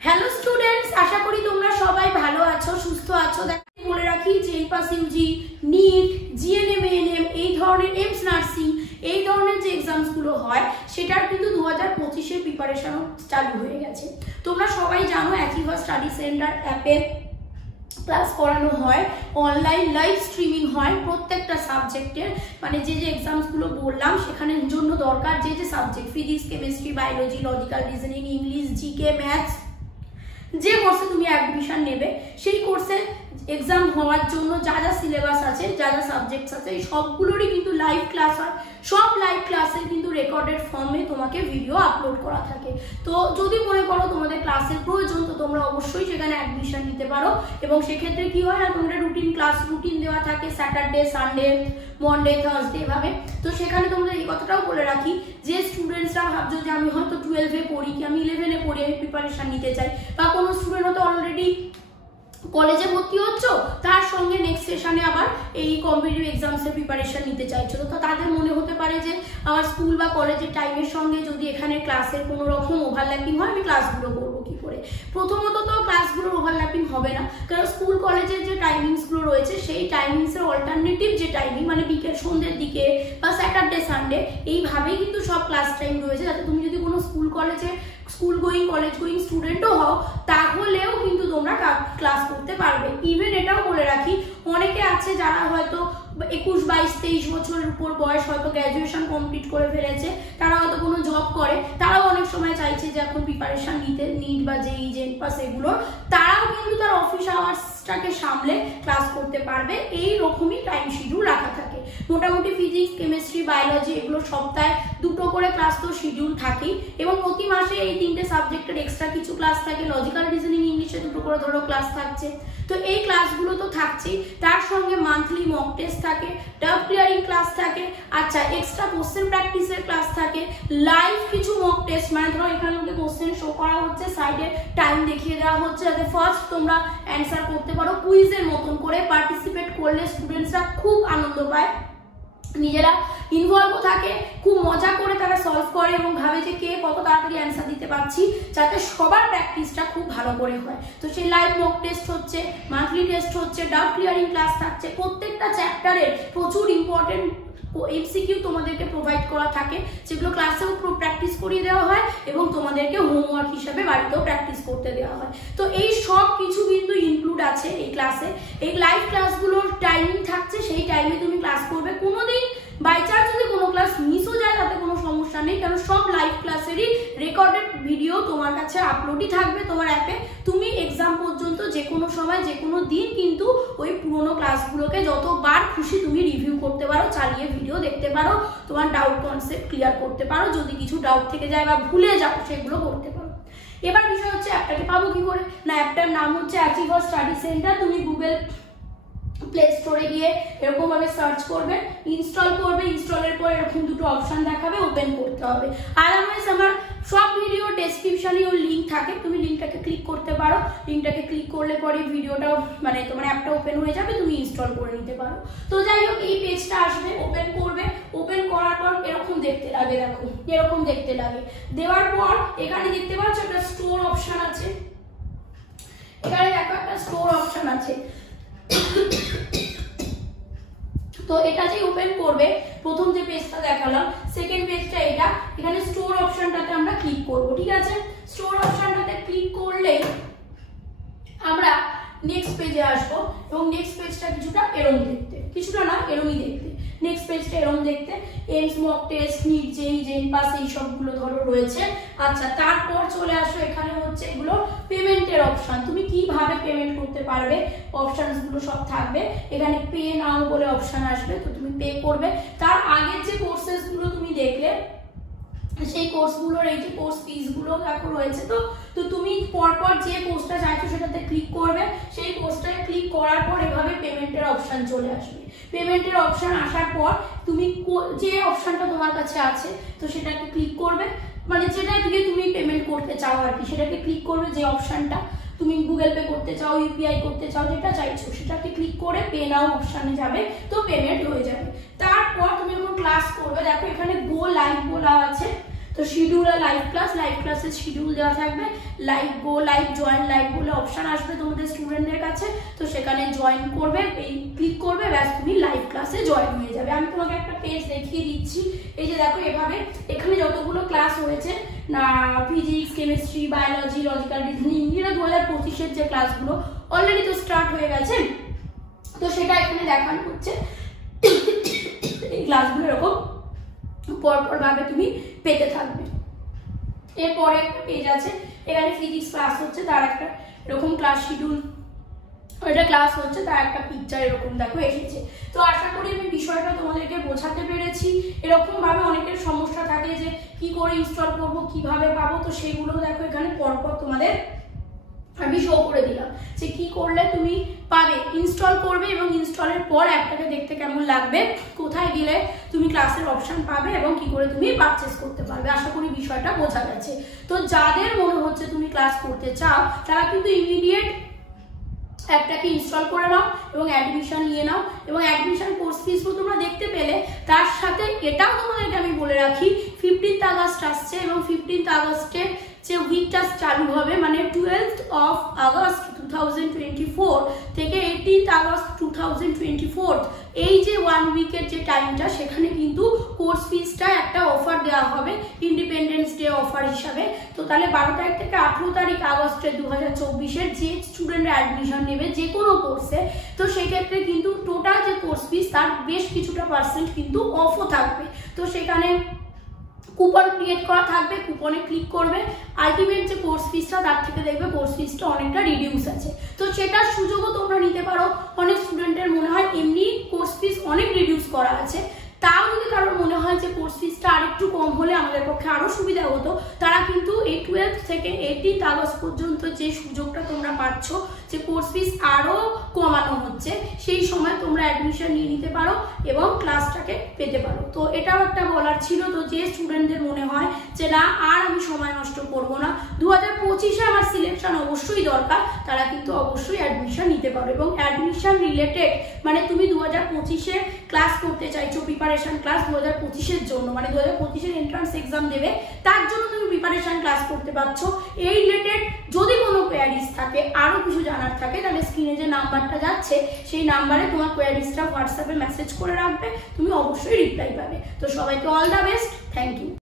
Hello students, আশা করি তোমরা সবাই ভালো আছো, সুস্থ আছো। বলে রাখি জেএনপাস ইউজি, নিট, জিএনএম, এএনএম এই ধরনের, এমস নার্সিং এই ধরনের যে এক্সামসগুলো হয় সেটার কিন্তু 2025-এর প্রিপারেশন চালু হয়ে গেছে। তোমরা সবাই জানো অ্যাচিভার স্টাডি সেন্টার অ্যাপে ক্লাস করানো হয়, অনলাইন লাইভ স্ট্রিমিং হয় প্রত্যেকটা সাবজেক্টের। মানে যে যে এক্সামসগুলো বললাম সেখানের জন্য দরকার যে যে subject, physics, chemistry, biology, logical reasoning, English, GK, maths, যে কোর্সে তুমি অ্যাডমিশন নেবে সেই কোর্সে এক্সাম হওয়ার জন্য যা যা সিলেবাস আছে, যা যা সাবজেক্টস আছে, এই সবগুলোরই কিন্তু লাইভ ক্লাস হয়। সব লাইভ ক্লাসের কিন্তু রেকর্ডেড ফর্মে তোমাকে ভিডিও আপলোড করা থাকে। তো যদি মনে করো তোমাদের ক্লাসের প্রয়োজন তো তোমরা অবশ্যই সেখানে অ্যাডমিশন নিতে পারো। এবং সেক্ষেত্রে কি হয় না, তোমাদের ক্লাস রুটিন দেওয়া থাকে স্যাটারডে, সানডে, মনডে, থার্সডে এভাবে। তো সেখানে তোমরা এই কথাটাও বলে রাখি যে স্টুডেন্টসরা ভাবছো যে আমি হয়তো 12-এ পড়ি কি আমি 11-এ পড়ি, আমি প্রিপারেশন নিতে চাই, বা কোনো স্টুডেন্ট হয়তো অলরেডি কলেজে ভর্তি হচ্ছ, তার সঙ্গে নেক্সট সেশনে আবার এই কম্পিটিটিভ এক্সামসের প্রিপারেশন নিতে চাইছো। তো তাদের মনে হতে পারে যে আমার স্কুল বা কলেজের টাইমের সঙ্গে যদি এখানে ক্লাসের কোনো রকম ওভারল্যাপিং হয় আমি ক্লাসগুলো করবো কি করে। প্রথমত তো ক্লাসগুলোর ওভারল্যাপিং হবে না, কারণ স্কুল কলেজের যে টাইমিংসগুলো রয়েছে সেই টাইমিংসের অল্টারনেটিভ যে টাইমিং মানে বিকেল সন্ধ্যের দিকে বা স্যাটারডে, সানডে এইভাবেই কিন্তু সব ক্লাস টাইম রয়েছে, যাতে তুমি যদি কোনো স্কুল গোয়িং, কলেজ গোয়িং স্টুডেন্টও হও তাহলেও কিন্তু তোমরা ক্লাস করতে পারবে। ইভেন এটাও বলে রাখি অনেকে আছে যারা হয়তো 21, 22, 23 বছরের উপর বয়স, হয়তো গ্র্যাজুয়েশন কমপ্লিট করে ফেলেছে, তারা হয়তো কোনো জব করে, তারাও অনেক সময় চাইছে যে এখন প্রিপারেশন নিতে, নিট বা জেই, জেএনপাস এগুলোর, তারাও কিন্তু তার অফিস আওয়ার্সটাকে সামলে ক্লাস করতে পারবে। এই রকমই টাইম শিডিউল রাখা থাকে। মোটামুটি ফিজিক্স, কেমিস্ট্রি, বায়োলজি এগুলো সপ্তাহে 2টো করে ক্লাস তো শিডিউল থাকেই, এবং প্রতি মাসে এই 3টে সাবজেক্টের এক্সট্রা কিছু ক্লাস থাকে। লজিক্যাল রিজনিং, ইংলিশে 2টো করে ধরো ক্লাস থাকছে। তো এই ক্লাসগুলো তো থাকছেই, তার সঙ্গে মান্থলি মক টেস্ট থাকে, ডাউট ক্লিয়ারিং ক্লাস থাকে, আচ্ছা এক্সট্রা কোশ্চেন প্র্যাকটিসের ক্লাস থাকে, লাইভ কিছু মক টেস্ট, মানে ধরো এখানে ওকে কোশ্চেন শো করা হচ্ছে, সাইডে টাইম দেখিয়ে দেওয়া হচ্ছে যাতে ফার্স্ট তোমরা অ্যান্সার করতে পারো। কুইজের মতন করে পার্টিসিপেট করলে স্টুডেন্টসরা খুব আনন্দ পায়, নিজেরা ইনভলভ থাকে, খুব মজা করে তারা সলভ করে এবং ভাবে যে কে কত তাড়াতাড়ি অ্যান্সার দিতে পারছি, যাতে সবার প্র্যাকটিসটা খুব ভালো করে হয়। তো সেই লাইভ মক টেস্ট হচ্ছে, মান্থলি টেস্ট হচ্ছে, ডাউট ক্লিয়ারিং ক্লাস থাকছে, প্রত্যেকটা চ্যাপ্টারের প্রচুর ইম্পর্টেন্ট এমসিকিউ তোমাদেরকে প্রোভাইড করা থাকে, যেগুলো ক্লাসেও প্র্যাকটিস করিয়ে দেওয়া হয় এবং তোমাদেরকে হোমওয়ার্ক হিসাবে বাড়িতেও প্র্যাকটিস করতে দেওয়া হয়। তো এই সব কিছু কিন্তু ইনক্লুড আছে এই ক্লাসে। এই লাইভ ক্লাসগুলোর টাইমিং থাকছে, সেই টাইমে তুমি ক্লাস করবে। কোনোদিন বাই চান্স যদি কোনো ক্লাস মিসও যায় তাতে কোনো সমস্যা নেই, কারণ সব লাইভ ক্লাসেরই রেকর্ডেড ভিডিও তোমার কাছে আপলোডই থাকবে তোমার অ্যাপে। তুমি এক্সাম পর্যন্ত যে কোনো সময়, যে কোনো দিন কিন্তু ওই পুরোনো ক্লাসগুলোকে যতবার খুশি তুমি রিভিউ করতে পারো, চালিয়ে ভিডিও দেখতে পারো, তোমার ডাউট কনসেপ্ট ক্লিয়ার করতে পারো, যদি কিছু ডাউট থেকে যায় বা ভুলে যাও সেগুলো করতে পারো। এবার বিষয় হচ্ছে অ্যাপটাকে পাবো কি করে না, অ্যাপটার নাম হচ্ছে অ্যাচিভার স্টাডি সেন্টার। তুমি গুগল প্লে স্টোরে গিয়ে এরকম ভাবে সার্চ করবে, ইনস্টল করবে, ইনস্টলের পর এরকম 2টো অপশন দেখাবে, ওপেন করতে হবে। আদারওয়াইজ আমার সব ভিডিও ডেসক্রিপশনে ওর লিঙ্ক থাকে, তুমি লিঙ্কটাকে ক্লিক করতে পারো। লিঙ্কটাকে ক্লিক করলে পরে ভিডিওটাও মানে তোমার অ্যাপটা ওপেন হয়ে যাবে, তুমি ইনস্টল করে নিতে পারো। তো যাই হোক, এই পেজটা আসবে, ওপেন করবে, ওপেন করার পর এরকম দেখতে লাগে, দেখো এরকম দেখতে লাগে। দেওয়ার পর এখানে দেখতে পাচ্ছ একটা স্টোর অপশন আছে, এখানে দেখো একটা স্টোর অপশন আছে। তো এটা যে ওপেন করবে, প্রথম যে পেজটা দেখালাম, সেকেন্ড পেজটা এটা, এখানে স্টোর অপশনটাতে আমরা ক্লিক করব, ঠিক আছে। স্টোর অপশনটাতে ক্লিক করলে আমরা নেক্সট পেজে আসবো, এবং নেক্সট পেজটা কিছুটা এরকম দেখতে, কিছুটা না এরকমই দেখতে, নেক্সট পেজটা এরকম দেখতে। এমস, মক টেস্ট, নিট, জেই, জেএনপাস এই সবগুলো ধরো রয়েছে। আচ্ছা, তারপর চলে আসো, এখানে হচ্ছে এগুলো পেমেন্টের অপশন, তুমি কিভাবে পেমেন্ট করতে পারবে অপশনসগুলো সব থাকবে। এখানে পে নাও বলে অপশন আসবে, তো তুমি পে করবে। তার আগের যে কোর্সেসগুলো তুমি দেখলে সেই কোর্সগুলোর এই যে কোর্স ফিসগুলো দেখো রয়েছে, তো তুমি পরপর যে কোর্সটা চাইছো সেটাতে ক্লিক করবে, সেই কোর্সটায় ক্লিক করার পর এভাবে পেমেন্টের অপশন চলে আসবে। পেমেন্টের অপশন আসার পর তুমি যে অপশনটা তোমার কাছে আছে তো সেটাকে ক্লিক করবে, মানে যেটা দিয়ে তুমি পেমেন্ট করতে চাও আর কি, সেটাকে ক্লিক করবে। যে অপশনটা তুমি গুগল পে করতে চাও, ইউপিআই করতে চাও, যেটা চাইছো সেটাকে ক্লিক করে পে নাও অপশনে যাবে, তো পেমেন্ট হয়ে যাবে। তারপর তুমি যখন ক্লাস করবে, দেখো এখানে গো লাইভ বলা আছে, তো তো শিডিউল আর লাইভ ক্লাসের শিডিউল দেওয়া থাকবে, লাইভ গো লাইভ জয়েন লাইভ বলে অপশন আসবে তোমাদের স্টুডেন্টদের কাছে, তো সেখানে জয়েন করবে, এই ক্লিক করবে, ব্যাস তুমি লাইভ ক্লাসে জয়েন হয়ে যাবে। আমি তোমাকে একটা পেজ দেখিয়ে দিচ্ছি, এই যে দেখো এভাবে এখানে যতগুলো ক্লাস হয়েছে না, physics, chemistry, biology, logical reasoning, যেটা 2025-এর যে ক্লাসগুলো অলরেডি তো স্টার্ট হয়ে গেছে, তো সেটা এখানে দেখানো হচ্ছে। এই ক্লাসগুলো এরকম পরপর ভাবে তুমি পেতে থাকবে। এরপরে একটা পেজ আছে, এখানে ফিজিক্স ক্লাস হচ্ছে তার একটা এরকম ক্লাস শিডিউল, এটা ক্লাস হচ্ছে তার একটা পিকচার এরকম দেখো এসেছে। তো আশা করি আমি বিষয়টা তোমাদেরকে বোঝাতে পেরেছি। এরকম ভাবে অনেকের সমস্যা থাকে যে কি করে ইনস্টল করব, কিভাবে পাবো, তো সেগুলো দেখো এখানে পরপর তোমাদের আমি শো করে দিলাম যে কি করলে তুমি পাবে। ইনস্টল করবে এবং ইনস্টলের পর অ্যাপটাকে দেখতে কেমন লাগবে, কোথায় গেলে তুমি ক্লাসের অপশন পাবে এবং কি করে তুমি পারচেস করতে পারবে। আশা করি বিষয়টা বোঝা গেছে। তো যাদের মনে হচ্ছে তুমি ক্লাস করতে চাও তারা কিন্তু ইমিডিয়েট অ্যাপটাকে ইনস্টল করে নাও এবং অ্যাডমিশন নিয়ে নাও। এবং অ্যাডমিশন কোর্স ফিসও তোমরা দেখতে পেলে, তার সাথে এটাও তোমাদেরকে আমি বলে রাখি 15 আগস্ট আসছে এবং 15 আগস্টের যে উইকটা চালু হবে, মানে 12th of August 2024 থেকে 18th August 2024, এই যে 1 উইকের যে টাইমটা, সেখানে কিন্তু কোর্স ফিসটা একটা অফার দেওয়া হবে ইন্ডিপেন্ডেন্স ডে অফার হিসাবে। তো তাহলে 12 তারিখ থেকে 18 তারিখ আগস্টের 2024-এর যে স্টুডেন্টরা অ্যাডমিশন নেবে যে কোনো কোর্সে, তো সেক্ষেত্রে কিন্তু টোটাল যে কোর্স ফিস তার বেশ কিছুটা পার্সেন্ট কিন্তু অফও থাকবে। তো সেখানে কুপন ক্রিয়েট করা থাকবে, কুপনে ক্লিক করবে, আলটিমেট যে কোর্স ফিসটা তার থেকে দেখবে কোর্স ফিসটা অনেকটা রিডিউস আছে, তো সেটার সুযোগও তোমরা নিতে পারো। অনেক স্টুডেন্টের মনে হয় এমনি কোর্স ফিস অনেক রিডিউস করা আছে, তাও যদি কারোর মনে হয় যে কোর্স ফিসটা আরেকটু কম হলে আমাদের পক্ষে আরো সুবিধা হতো, তারা কিন্তু এই 12 থেকে 18 আগস্ট পর্যন্ত যে সুযোগটা তোমরা পাচ্ছ যে কোর্স ফিস আরো কমানো হচ্ছে, সেই সময় তোমরা অ্যাডমিশন নিয়ে নিতে পারো এবং ক্লাসটাকে পেতে পারো। তো এটাও একটা বলার ছিল। তো যে স্টুডেন্টদের মনে হয় যে না আর আমি সময় নষ্ট করবো না, 2025-এ আমার সিলেকশন অবশ্যই দরকার, তারা কিন্তু অবশ্যই অ্যাডমিশন নিতে পারো। এবং অ্যাডমিশন রিলেটেড মানে তুমি 2025-এ ক্লাস করতে চাইছো, প্রিপারেশন ক্লাস 2025-এর জন্য, মানে 2025-এর এন্ট্রান্স এক্সাম দেবে তার জন্য তুমি প্রিপারেশন ক্লাস করতে পারছো। এই রিলেটেড যদি কোনো কোয়ারিজ থাকে, আরো কিছু জানার থাকে, তাহলে স্ক্রিনে যে নাম্বারটা যাচ্ছে সেই নাম্বারে তোমার কোয়ারিজটা হোয়াটসঅ্যাপে মেসেজ করে রাখবে, তুমি অবশ্যই রিপ্লাই পাবে। তো সবাইকে all the best, thank you.